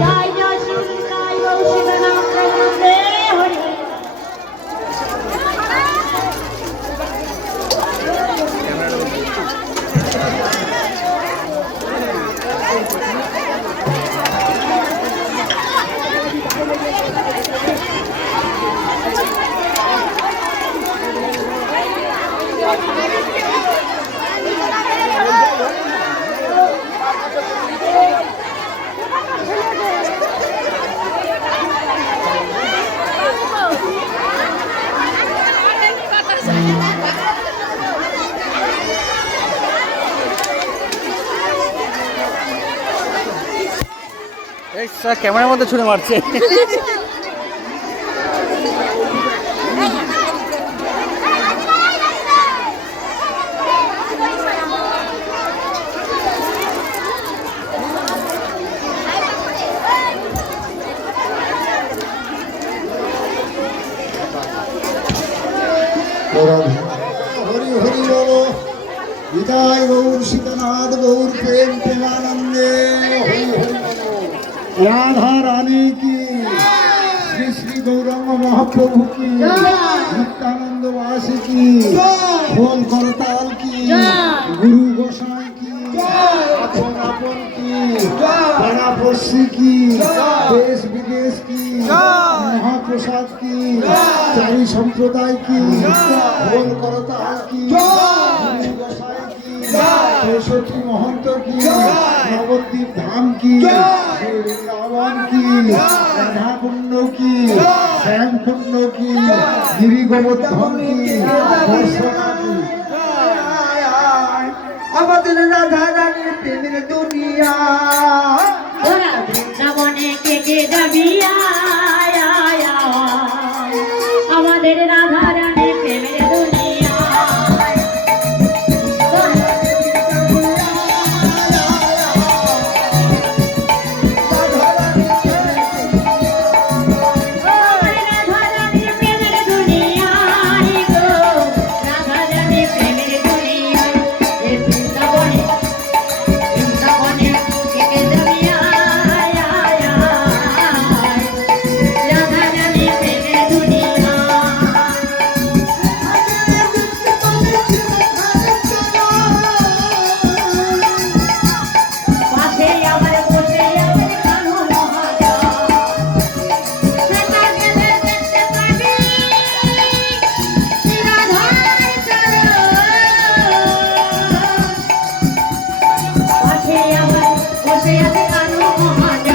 জয় জয় শ্রী জয় গৌ শিবনাম প্রেমানন্দে হরি। ক্যামেরার মধ্যে ছুঁড়ে মারছে। হরি হরি বলো বিদায় গৌর সীতানাথ গৌর প্রেম প্রেমানন্দে হরি হরি বলো। রাধা রানী কি, শ্রী শ্রী গৌরাঙ্গ মহাপ্রভু কি, নিত্যানন্দ বাসী কি, খোল করতাল কি, গুরু গোসাই কি, আপন আপন কি, পাড়াপড়শি কি, দেশ বিদেশ কি, মহাপ্রসাদ কি, চারি সম্প্রদায় কি, খোল করতাল কি, গুরু গোসাই কি, ৬৩ মহন্ত কি, নবদ্বীপ ধাম কি, বৃন্দাবন কি, রাধাকুণ্ড কি, শ্যামকুণ্ড কি, গিরি গোবর্ধন কি, বর্ষণা কি। আমাদের রাধা রানীর প্রেমের দুনিয়া, ওরা বৃন্দাবনে কে কে যাবি আয় আয় আয়। আমাদের রাধা রানীর প্রেমের দুনিয়া। বসে আছে কানু মহারাজ।